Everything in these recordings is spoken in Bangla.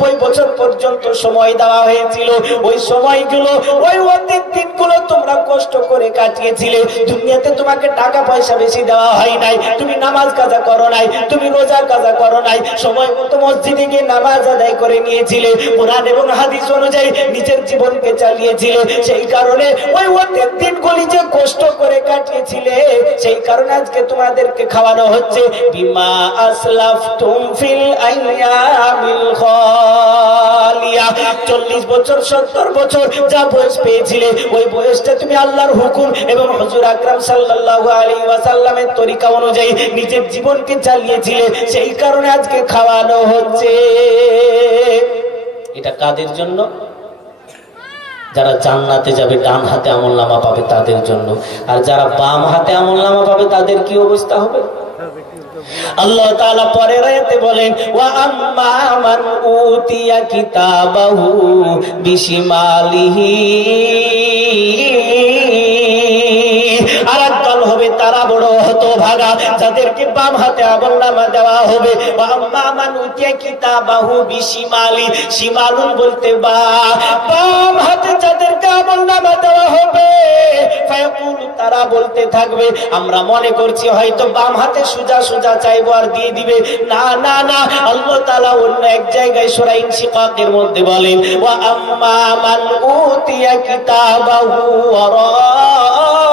নব্বই বছর পর্যন্ত সময় দেওয়া হয়েছিল। ওই সময়গুলো, ওই অতীত দিনগুলো তোমরা কষ্ট করে কাটিয়েছিলে। দুনিয়াতে তোমাকে টাকা পয়সা বেশি দেওয়া হয় নাই। তুমি নামাজ কাজা করো নাই, তুমি রোজা কাজা করো নাই। সময় মতো মসজিদে গিয়ে নামাজ আদায় করে নিয়েছিলে। কোরআন এবং হাদিস অনুযায়ী নিজের জীবনকে চালিয়েছিলে। সেই কারণে ওই অতীত দিনগুলি যে কষ্ট করে কাটিয়েছিলে সেই কারণে আজকে তোমাদেরকে খাওয়ানো হচ্ছে, বিমা আসলাফ তুম ফিল আইয়ামিল বছর, সত্তর বছর যা বয়স পেয়েছিলে, ওই বয়সটা তুমি আল্লাহর হুকুম এবং হজুর আকরাম সাল্লাল্লাহু আলাইহি ওয়াসাল্লামের তরিকা অনুযায়ী নিজের জীবনকে চালিয়েছিলে, সেই কারণে আজকে খাওয়ানো হচ্ছে। এটা কাদের জন্য? যারা জান্নাতে যাবে, ডান হাতে আমল নামা পাবে তাদের জন্য। আর যারা বাম হাতে আমল নামা পাবে, তাদের কি অবস্থা হবে? আল্লাহ তাআলা পরের আয়াতে বলেন, ওয়া আম্মা মান উতিয়া কিতাবাহু বিশিমালিহি যাদেরকে বাম হাতে আমল নামা দেওয়া হবে। ওয়া বলতে বাম হাতে যাদেরকে আমল নামা দেওয়া হবে তারা বলতে থাকবে, আমরা মনে করছি হয়তো বাম হাতে সুজা সুজা চাইব আর দিয়ে দিবে। না না না, আল্লাহ তাআলা অন্য এক জায়গায় সূরা ইনশিকাকের মধ্যে বলেন, ওয়া আম্মা মান উতিয়া কিতাবাহু ওয়ারা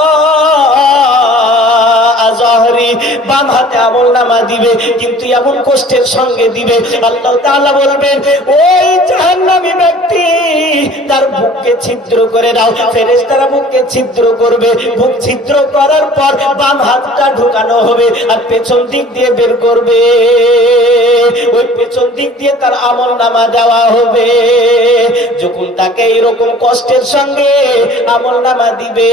বাম হাতে আমল নামা দিবে, কিন্তু এমন কষ্টের সঙ্গে দিবে। আল্লাহ তাআলা বলবেন, ওই জাহান্নামী ব্যক্তি, তার বুককে ছিদ্র করে দাও। ফেরেশতারা বুককে ছিদ্র করবে। বুক ছিদ্র করার পর বাম হাতটা ঢুকানো হবে আর পেছন দিক দিয়ে বের করবে। ওই পেছন দিক দিয়ে তার আমল নামা দেওয়া হবে। যখন তাকে এরকম কষ্টের সঙ্গে আমল নামা দিবে,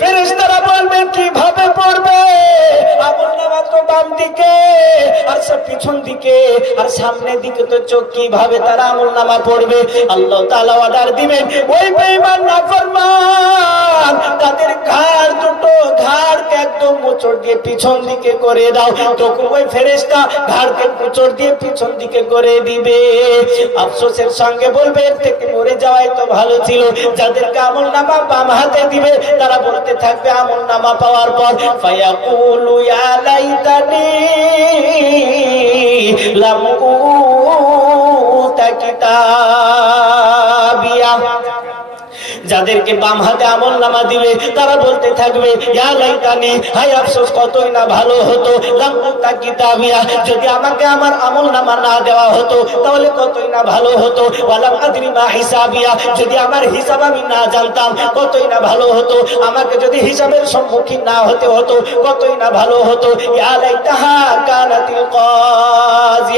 ফেরেশতারা বলবে, কীভাবে বাম দিকে, আর সব পিছন দিকে, আর সামনের দিকে তো চোখ কীভাবে তারা আমল নামা পড়বে? আল্লাহ তালা অর্ডার দিবেন। ওই বেঈমান নাফরমান তাদের ঘাড় দুটো, ঘাড়কে একদম মোচড় দিয়ে পিছন দিকে করে দাও। তখন ওই ফেরেশতা ঘাড়কে মোচড় দিয়ে পিছন দিকে করে দিবে। আফসোসের সঙ্গে বলবে, এর থেকে মরে যাওয়াই তো ভালো ছিল। যাদেরকে আমল নামা বাম হাতে দিবে, তারা বলতে থাকবে, আমল নামা পাওয়ার পর ফায়াকুলু ইয়া লাইতানি লাম উতা কিতাবিয়া যাদেরকে বাম হাতে আমল নামা দিবে, তারা বলতে থাকবে হায় আফসোস, কতই না ভালো হতো। যদি আমাকে আমার আমল নামা না দেওয়া হতো, তাহলে কতই না ভালো হতো। হিসাবিয়া, যদি আমার হিসাব আমি না জানতাম, কতই না ভালো হতো। আমাকে যদি হিসাবের সম্মুখীন না হতে হতো, কতই না ভালো হতো। ইয়া লাইতাহা কানাতিল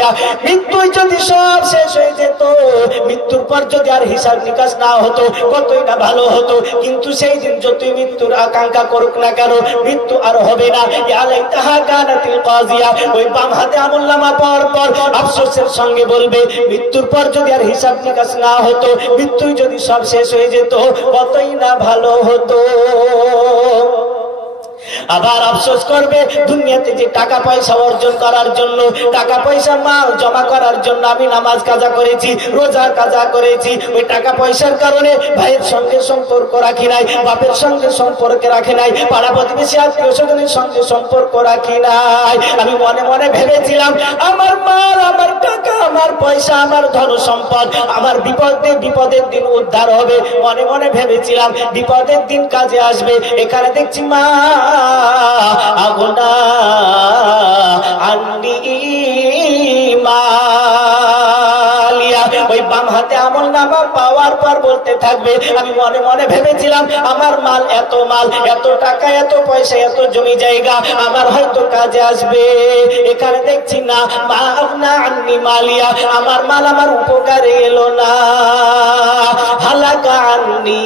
কাজিয়া মৃত্যুই যদি সব শেষ হয়ে যেত, মৃত্যুর পর যদি আর হিসাব নিকাশ না হতো, কতই না ভালো হতো। কিন্তু সেই দিন যতই মৃত্যুর আকাঙ্ক্ষা করুক না কেন, মৃত্যু আর হবে না। ইয়ালাই তাহা কাজিয়া, ওই বাম হাতে পর আফসোসের সঙ্গে বলবে, মৃত্যুর পর যদি আর হিসাব নিকাশ না হতো, মৃত্যুই যদি সব শেষ হয়ে যেত, কতই না ভালো হতো। আবার আফসোস করবে, দুনিয়াতে যে টাকা পয়সা অর্জন করার জন্য, টাকা পয়সা মাল জমা করার জন্য আমি নামাজ কাজা করেছি, রোজা কাজা করেছি, ওই টাকা পয়সার কারণে ভাইয়ের সঙ্গে সম্পর্ক রাখি নাই, বাপের সঙ্গে সম্পর্ক রাখি নাই, পাড়া প্রতিবেশী আত্মীয় স্বজনের সঙ্গে সম্পর্ক রাখি নাই। আমি মনে মনে ভেবেছিলাম, আমার মাল, আমার টাকা, আমার পয়সা, আমার ধন সম্পদ, আমার বিপদে বিপদের দিন উদ্ধার হবে। মনে মনে ভেবেছিলাম, বিপদের দিন কাজে আসবে, এখানে দেখছি মা ওই বাম হাতে আমল নামা পাওয়ার পর বলতে থাকবে, আমি মনে মনে ভেবেছিলাম, আমার মাল এত মাল, এত টাকা, এত পয়সা, এত জমি জায়গা, আমার হয়তো কাজে আসবে। এখানে দেখছি না, মা আপনা আন্নি মালিয়া, আমার মাল আমার উপকারে এলো না। হালাকা আন্নি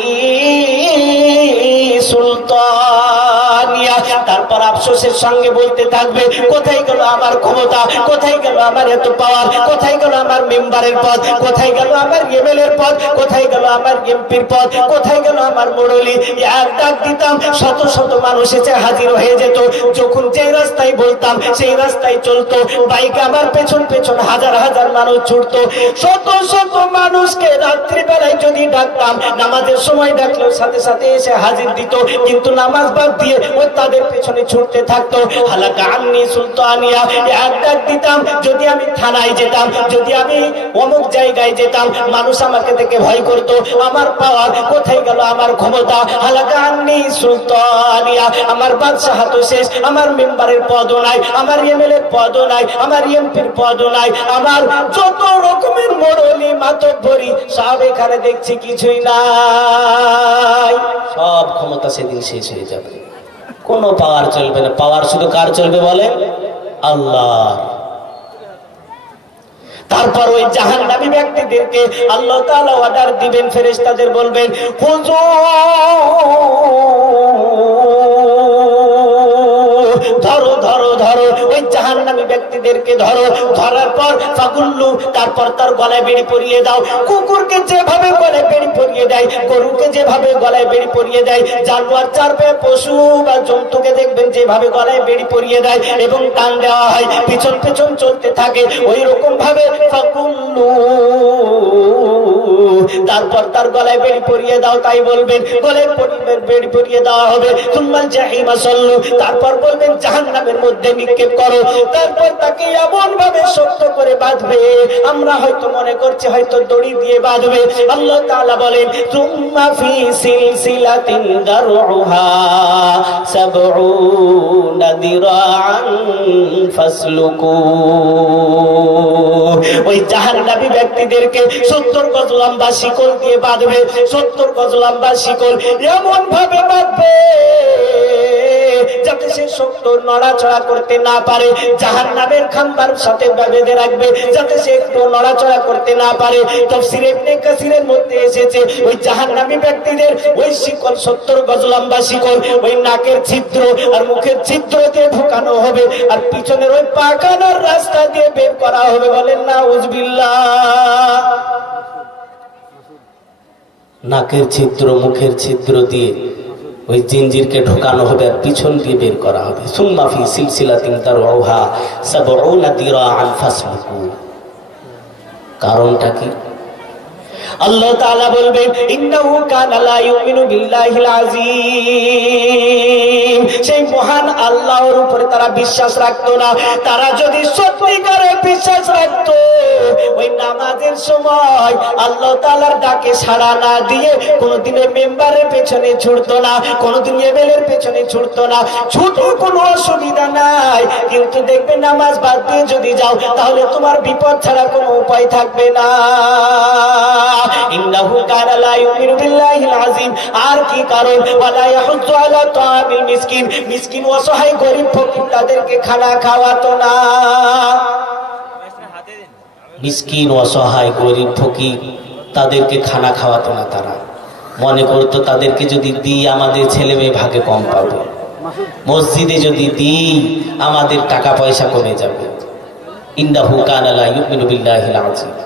সুলতানিয়া তারপর আফসোসের সঙ্গে বলতে থাকবে, কোথায় গেল আমার ক্ষমতা, কোথায় গেল আমার এত পাওয়ার কোথায় গেল আমার মেম্বারের পদ, কোথায় গেল আমার এমএলএর পদ, কোথায় গেল আমার এমপির পদ, কোথায় গেল আমার মুরলি? এক ডাক দিতাম, শত শত মানুষ এসে হাজির হয়ে যেত। যখন যেই রাস্তায় বলতাম, সেই রাস্তায় চলতো। বাইকে আমার পেছন পেছন হাজার হাজার মানুষ ছুটতো। শত শত মানুষকে রাত্রিবেলায় যদি ডাকতাম, নামাজের সময় ডাকলেও সাথে সাথে এসে হাজির দিত। কিন্তু নামাজ বাদ দিয়ে তাদের পেছনে ছুটতে থাকতো। হালাকা আন্নি সুলতানিয়া এক ডাক দিতাম, যদি আমি থানায় যেতাম, যদি আমি অমুক জায়গায় যেতাম, মানুষ আমাকে দেখে ভয় করত, আমার পাওয়ার কোথায় গেল, আমার ক্ষমতা? হালাকা আন্নি সুলতানিয়া, আমার বাদশাহ তো শেষ, আমার মেম্বারের পদও নাই, আমার এমএলএ পদও নাই, আমার এমপির পদও নাই, আমার যত রকমের মোড়লি মাতব্বরি সব এখানে দেখছি কিছুই নাই। সব ক্ষমতা সেদিন শেষ হয়ে যাবে। কোনো পাওয়ার চলবে না। পাওয়ার শুধু কার চলবে বলে আল্লাহ তারপর ওই জাহান নামী ব্যক্তিদেরকে আল্লাহ অর্ডার দিবেন, ফেরেশতাদের বলবেন খুঁজো ধরো ধরো ধরো। ওই জাহান নামী ব্যক্তিদেরকে ধরো, ধরার পর ফাগুল্লু, তারপর তার গলায় বেড়ি পরিয়ে দাও। কুকুরকে যেভাবে গলায় বেড়ি পরিয়ে দেয়, গরুকে যেভাবে গলায় বেড়ি পরিয়ে দেয়, জানোয়ার চার পায়ে পশু বা জন্তুকে দেখবেন যেভাবে গলায় বেড়ি পরিয়ে দেয় এবং টান দেওয়া হয়, পিছন পিছন চলতে থাকে ওই রকম ভাবে ফাগুল্লু, তারপর তার গলায় বেড়ি পরিয়ে দাও, তাই বলবেন, গলায় বেড়ি পরিয়ে দেওয়া হবে। তুমাল জাহিমা সল্লু, তারপর বলবেন, জাহান্নামের মধ্যে নিক্ষেপ করো। তারপর তাকে এমন ভাবে শক্ত করে বাঁধবে। আমরা হয়তো মনে করছি হয়তো দড়ি দিয়ে বাঁধবে। আল্লাহ তাআলা বলেন ফি দিরাআন ফাসলুকু। ওই জাহান্নামী ব্যক্তিদেরকে সত্তর গজ লম্বা শিকল দিয়ে বাঁধবে। সত্তর গজ লম্বা শিকল এমন ভাবে বাঁধবে। যাতে সে সত্তর নড়াচড়া করতে না পারে। জাহান নামের খাম্বার সাথে বেঁধে রাখবে, যাতে সে একটু নড়াচড়া করতে না পারে। তফসির ইবনে কাসিরের মধ্যে এসেছে, ওই জাহান নামী ব্যক্তিদের ওই শিকল সত্তর গজ লম্বা শিকল, ওই নাকের ছিদ্র আর মুখের ছিদ্র দিয়ে ঢুকানো হবে আর পিছনের ওই পাকানোর রাস্তা দিয়ে বের করা হবে বলেন না উজবিল্লা নাকের ছিদ্র, মুখের ছিদ্র দিয়ে ওই জিঞ্জিরকে ঢোকানো হবে আর পিছন দিয়ে বের করা হবে। সুম্মাফি সিলসিলা তিন তার ওহা সাবউনা দিরাআন আনফাস কারণটা কি? আল্লাহ তাআলা বলবেন, ইন্নাহু কানা ইউমিনু সেই মহান আল্লাহর উপরে তারা বিশ্বাস রাখতো না। তারা যদি সত্যিকারে বিশ্বাস রাখতো, ওই নামাজের সময় আল্লাহ ডাকে সাড়া না দিয়ে মেম্বারের পেছনে ছুটতো না, কোনোদিন এমএলএর পেছনে ছুটতো না। ছুটো কোনো অসুবিধা নাই, কিন্তু দেখবে নামাজ বাদ দিয়ে যদি যাও, তাহলে তোমার বিপদ ছাড়া কোনো উপায় থাকবে না। ইন্নাহু কানা লা ইউমিনু বিল্লাহিল আযীম আর কি কারণ? আলা তাআমিল মিসকিন। মিসকিন ফকির তাদেরকে খানা খাওয়াতো না। মিসকিন ফকির তাদেরকে খানা খাওয়াতো না তারা। মনে করতো তাদেরকে যদি দিই, আমাদের ছেলে মেয়ে ভাগে কম পাবে। মসজিদে যদি দিই, আমাদের টাকা পয়সা কমে যাবে। ইন্দাহু কানা লা ইউমিনু বিল্লাহিল আযীম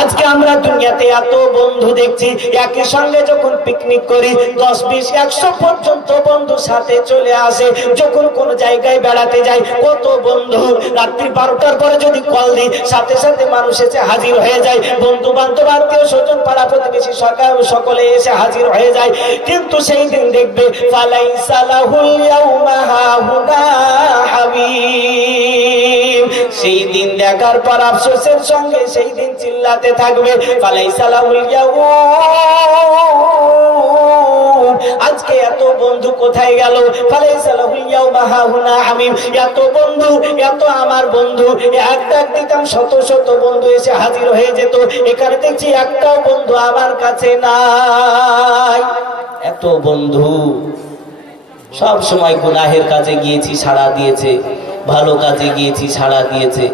আজকে আমরা দুনিয়াতে এত বন্ধু দেখছি, একই সঙ্গে যখন পিকনিক করি, দশ, বিশ, একশো পর্যন্ত বন্ধু সাথে চলে আসে। যখন কোন জায়গায় বেড়াতে যাই, কত বন্ধু। রাত্রি বারোটার পরে যদি কল দিই, সাথে সাথে মানুষ এসে হাজির হয়ে যায়। বন্ধু বান্ধব আত্মীয় স্বজন, পাড়া প্রতিবেশী, সরকার, সকলে এসে হাজির হয়ে যায়। কিন্তু সেই দিন দেখবে সেই দিন দেখার পর আফসোসের সঙ্গে, সেই দিন চিল্লাতে থাকবে। ফালাই সালাহুল আজকে এত বন্ধু কোথায় গেল? এত বন্ধু, এত আমার বন্ধু। এক ডাক দিতাম শত শত বন্ধু এসে হাজির হয়ে যেত। এখানে দেখছি একটাও বন্ধু আমার কাছে নাই। এত বন্ধু। সব সময় গুনাহের কাছে গিয়েছি, সাড়া দিয়েছে। ভালো কাজে গিয়েছি, সাড়া দিয়েছে।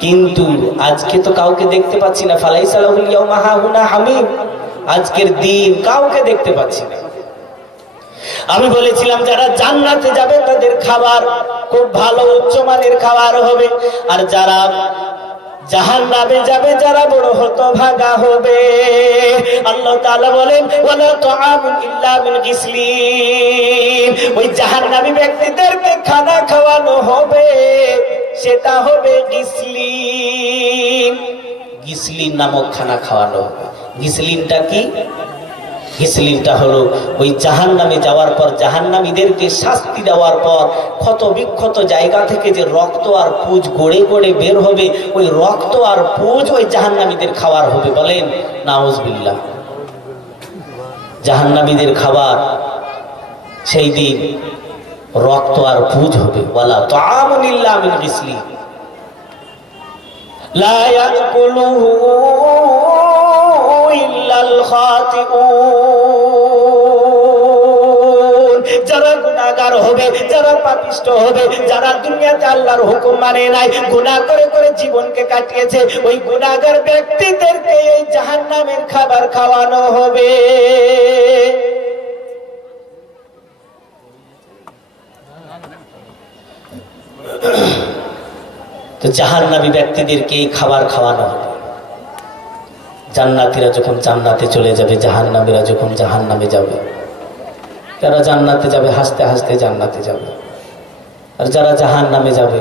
কিন্তু আজকে তো কাউকে দেখতে পাচ্ছি না। ফালাই সালাহুল ইয়াউমা হাহুনা হামিম। আজকের দিন কাউকে দেখতে পাচ্ছি না। আমি বলেছিলাম, যারা জান্নাতে যাবে, তাদের খাবার খুব ভালো উচ্চমানের খাবার হবে। আর যারা জাহান নামে যাবে, যারা বড় হত ভাগা হবে। আল্লাহ তাআলা বলেন, ওয়ালা তুআমুন ইল্লা মিন গিসলিন। ওই জাহান্নামী ব্যক্তিদেরকে খানা খাওয়ানো হবে। সেটা হবে গিসলিন। গিসলিন নামক খানা খাওয়ানো গিসলিনটা কি? হিসলিনটা হলো ওই জাহান নামে যাওয়ার পর, জাহান্নামীদেরকে শাস্তি দেওয়ার পর ক্ষত বিক্ষত জায়গা থেকে যে রক্ত আর পুজ গড়ে গড়ে বের হবে, ওই রক্ত আর পুজ ওই জাহান্নামীদের খাবার হবে বলেন। নাউজবিল্লা জাহান্নামীদের খাবার সেই দিন রক্ত আর পুজ হবে। ওয়ালা তাআমুনিল্লা মিন গিসলি। লা ইয়াকুলুহু ইল্লাল খাতিউন। যারা গুনাহগার হবে, যারা পাপিষ্ট হবে, যারা দুনিয়াতে আল্লাহর হুকুম মানে নাই, গুনাহ করে করে জীবনকে কাটিয়েছে, ওই গুনাহগার ব্যক্তিদেরকে এই জাহান্নামের খাবার খাওয়ানো হবে। তো জাহান্নামী ব্যক্তিদেরকে এই খাবার খাওয়ানো হবে। জান্নাতিরা যখন জান্নাতে চলে যাবে, জাহান্নামীরা যখন জাহান্নামে যাবে, যারা জান্নাতে যাবে, হাসতে হাসতে জান্নাতে যাবে। আর যারা জাহান্নামে যাবে